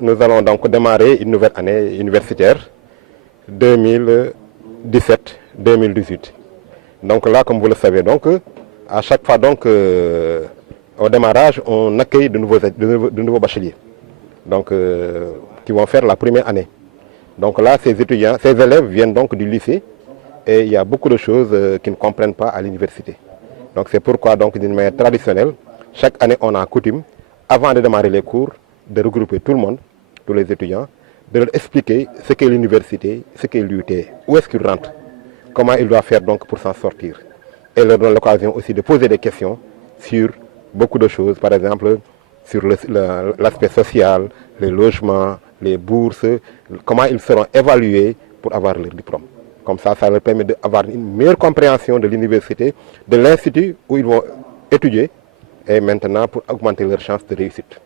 nous allons donc démarrer une nouvelle année universitaire 2017-2018. Donc là, comme vous le savez, donc, à chaque fois donc, au démarrage, on accueille de nouveaux bacheliers donc, qui vont faire la première année. Donc là, ces élèves viennent donc du lycée et il y a beaucoup de choses qu'ils ne comprennent pas à l'université. Donc c'est pourquoi, donc, d'une manière traditionnelle, chaque année, on a coutume, avant de démarrer les cours, de regrouper tout le monde, tous les étudiants, de leur expliquer ce qu'est l'université, ce qu'est l'UT, où est-ce qu'ils rentrent, comment ils doivent faire donc pour s'en sortir. Et leur donne l'occasion aussi de poser des questions sur beaucoup de choses, par exemple sur l'aspect social, les logements, les bourses, comment ils seront évalués pour avoir leur diplôme. Comme ça leur permet d'avoir une meilleure compréhension de l'université, de l'institut où ils vont étudier, et maintenant pour augmenter leurs chances de réussite.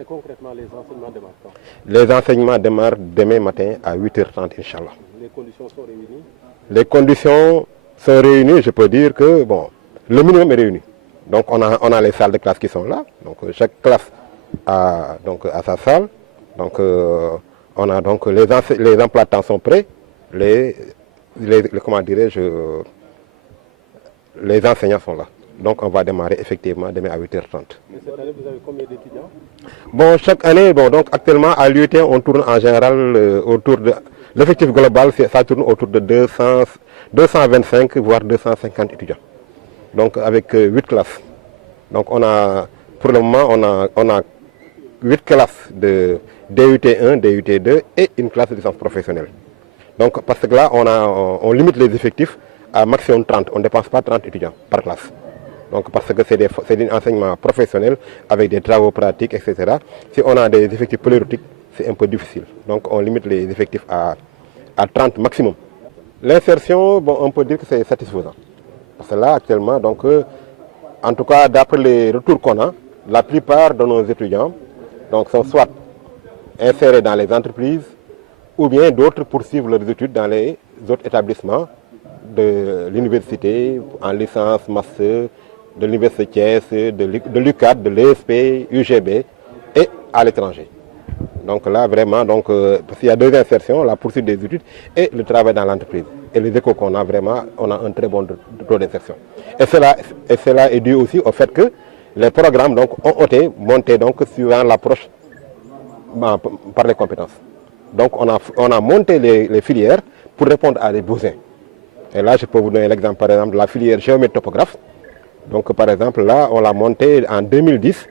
Et concrètement, les enseignements démarrent quand? Les enseignements démarrent demain matin à 8h30, Inch'Allah. Les conditions sont réunies? Les conditions sont réunies, je peux dire que bon, le minimum est réuni. Donc on a les salles de classe qui sont là. Donc chaque classe a sa salle. Donc on a donc les emplois de temps sont prêts. Comment dirais-je, les enseignants sont là. Donc on va démarrer effectivement demain à 8h30. Et cette année, vous avez combien d'étudiants? Bon, chaque année, bon, donc actuellement à l'UT, on tourne en général autour de... L'effectif global, ça tourne autour de 225 voire 250 étudiants. Donc avec 8 classes. Donc pour le moment, on a 8 classes de DUT1, DUT2 et une classe de licence professionnelle. Donc parce que là, on limite les effectifs à maximum 30. On ne dépense pas 30 étudiants par classe. Donc parce que c'est un enseignement professionnel avec des travaux pratiques, etc. Si on a des effectifs pléthoriques, c'est un peu difficile. Donc on limite les effectifs à 30 maximum. L'insertion, bon, on peut dire que c'est satisfaisant. Parce que là, actuellement, donc, en tout cas, d'après les retours qu'on a, la plupart de nos étudiants donc, sont soit insérés dans les entreprises ou bien d'autres poursuivent leurs études dans les autres établissements de l'université, en licence, master, de l'université Thiès, de l'UCAD, de l'ESP, UGB et à l'étranger. Donc là, vraiment, parce qu'il y a deux insertions, la poursuite des études et le travail dans l'entreprise. Et les échos qu'on a, vraiment, on a un très bon taux d'insertion. Et cela est dû aussi au fait que les programmes donc, ont été montés donc, suivant l'approche par les compétences. Donc on a monté les filières pour répondre à des besoins. Et là, je peux vous donner l'exemple, par exemple, de la filière géomètre-topographe. Donc, par exemple, là, on l'a montée en 2010.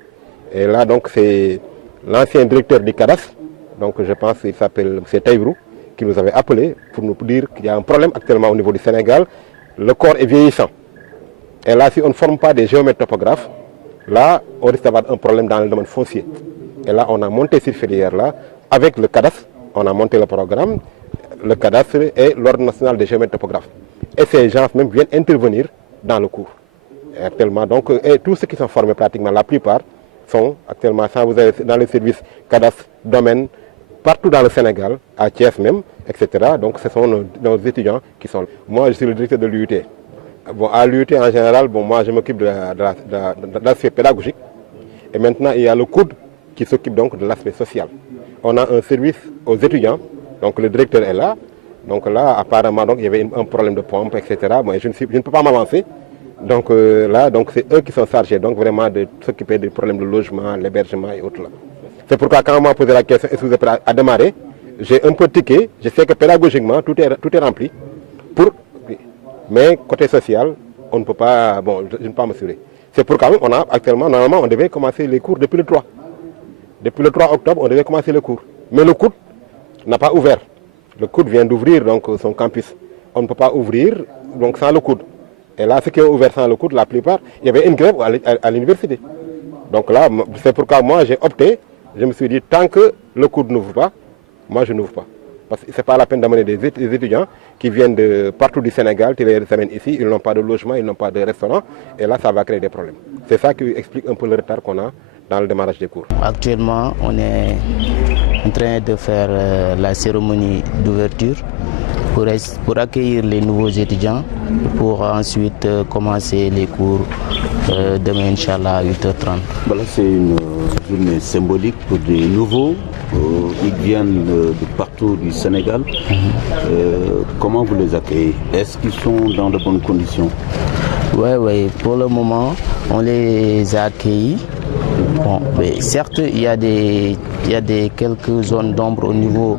Et là, donc, c'est l'ancien directeur du CADAS, donc je pense qu'il s'appelle M. Taïbrou, qui nous avait appelé pour nous dire qu'il y a un problème actuellement au niveau du Sénégal. Le corps est vieillissant. Et là, si on ne forme pas des géomètres-topographes, là, on risque d'avoir un problème dans le domaine foncier. Et là, on a monté cette filière-là avec le CADAS. On a monté le programme, le cadastre et l'Ordre national des géomètres-topographes. Et ces gens même viennent intervenir dans le cours. Et actuellement, donc, et tous ceux qui sont formés pratiquement, la plupart, sont actuellement dans les services cadastre, domaine, partout dans le Sénégal, à Thiès même, etc. Donc ce sont nos étudiants qui sont là. Moi, je suis le directeur de l'UT. Bon, à l'UT en général, bon, moi je m'occupe de l'aspect pédagogique. Et maintenant, il y a le COUD qui s'occupe donc de l'aspect social. On a un service aux étudiants, donc le directeur est là. Donc là, apparemment, donc, il y avait un problème de pompe, etc. Bon, je ne peux pas m'avancer. Donc là, donc c'est eux qui sont chargés donc vraiment de s'occuper des problèmes de logement, l'hébergement et autres là. C'est pourquoi quand on m'a posé la question, est-ce que vous êtes prêt à démarrer, j'ai un peu tiqué, je sais que pédagogiquement tout est rempli. Mais côté social, on ne peut pas, bon, je ne peux pas m'assurer. C'est pourquoi on a actuellement, normalement, on devait commencer les cours depuis le 3. Depuis le 3 octobre, on devait commencer les cours. Mais le COUD n'a pas ouvert. Le COUD vient d'ouvrir donc son campus. On ne peut pas ouvrir donc sans le COUD. Et là, ceux qui ont ouvert sans le COUD, la plupart, il y avait une grève à l'université. Donc là, c'est pourquoi moi j'ai opté, je me suis dit, tant que le COUD n'ouvre pas, moi je n'ouvre pas. Parce que ce n'est pas la peine d'amener des étudiants qui viennent de partout du Sénégal, qui les amènent ici, ils n'ont pas de logement, ils n'ont pas de restaurant, et là ça va créer des problèmes. C'est ça qui explique un peu le retard qu'on a dans le démarrage des cours. Actuellement, on est en train de faire la cérémonie d'ouverture pour accueillir les nouveaux étudiants, pour ensuite commencer les cours demain, Inch'Allah, à 8h30. Voilà, c'est une journée symbolique pour des nouveaux Ils viennent de partout du Sénégal. Comment vous les accueillez? Est-ce qu'ils sont dans de bonnes conditions? Oui, pour le moment, on les a accueillis. Bon, mais certes, il y a quelques zones d'ombre au niveau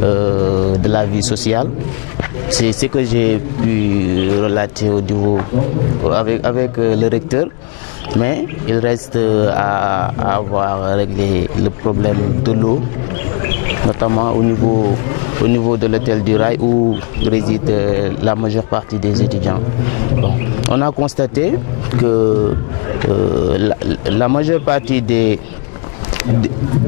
de la vie sociale. C'est ce que j'ai pu relater au niveau avec le recteur. Mais il reste à avoir réglé le problème de l'eau, notamment au niveau de l'hôtel du Rail où réside la majeure partie des étudiants. Bon, on a constaté que la majeure partie des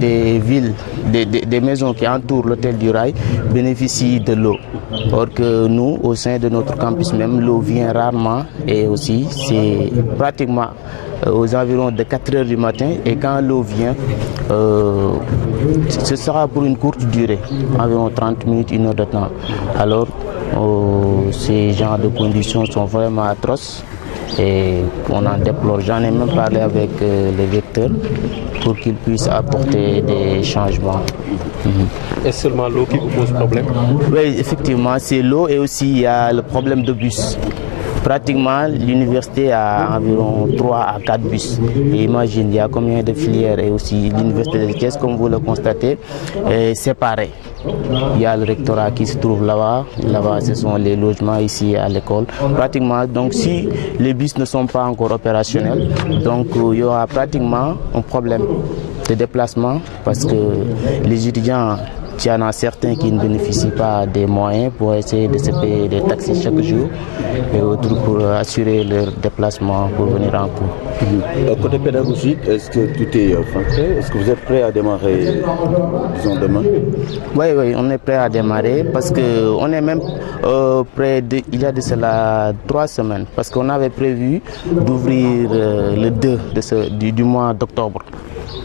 villes, des maisons qui entourent l'hôtel du Rail bénéficient de l'eau. Or que nous, au sein de notre campus même, l'eau vient rarement et aussi c'est pratiquement aux environs de 4 heures du matin, et quand l'eau vient, ce sera pour une courte durée, environ 30 minutes, 1 heure de temps. Alors ces genres de conditions sont vraiment atroces et on en déplore. J'en ai même parlé avec le recteur pour qu'il puisse apporter des changements. Est-ce seulement l'eau qui vous pose problème? Oui, effectivement, c'est l'eau et aussi il y a le problème de bus. Pratiquement, l'université a environ 3 à 4 bus. Et imagine, il y a combien de filières et aussi l'université de Thiès, comme vous le constatez, est séparée. Il y a le rectorat qui se trouve là-bas. Là-bas, ce sont les logements ici à l'école. Pratiquement, donc si les bus ne sont pas encore opérationnels, donc il y aura pratiquement un problème de déplacement parce que les étudiants, il y en a certains qui ne bénéficient pas des moyens pour essayer de se payer des taxis chaque jour et autres pour assurer leur déplacement pour venir en cours. Côté pédagogique, est-ce que tout est fait? Est-ce que vous êtes prêt à démarrer, disons, demain? Oui, on est prêt à démarrer parce qu'on est même prêt, il y a de cela 3 semaines, parce qu'on avait prévu d'ouvrir le 2 du mois d'octobre.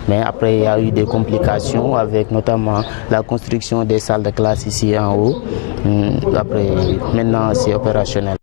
Mais après, il y a eu des complications avec notamment la construction des salles de classe ici en haut. Après, maintenant, c'est opérationnel.